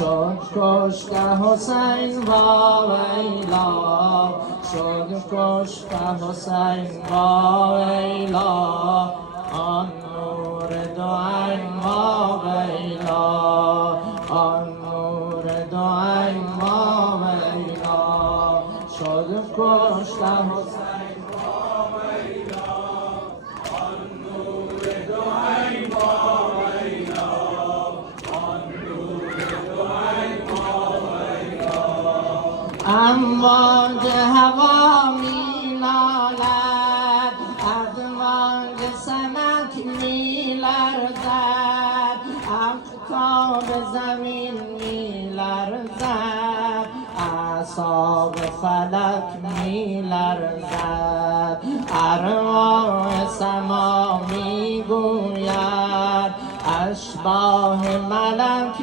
شد کشته حسین با ویلا، شد کشته حسین با ویلا، آن نور دو عین با ویلا، آن نور دو عین با ویلا، شد کشته حسین با ویلا، آن نور دو عین با ویلا، آن نور دو عین با ویلا. امواج هوا می نالد، ادواج سمک می لرزد، اقطاب زمین می لرزد، اعصاب فلک می لرزد، ارواح سما می گوید، اشباح ملک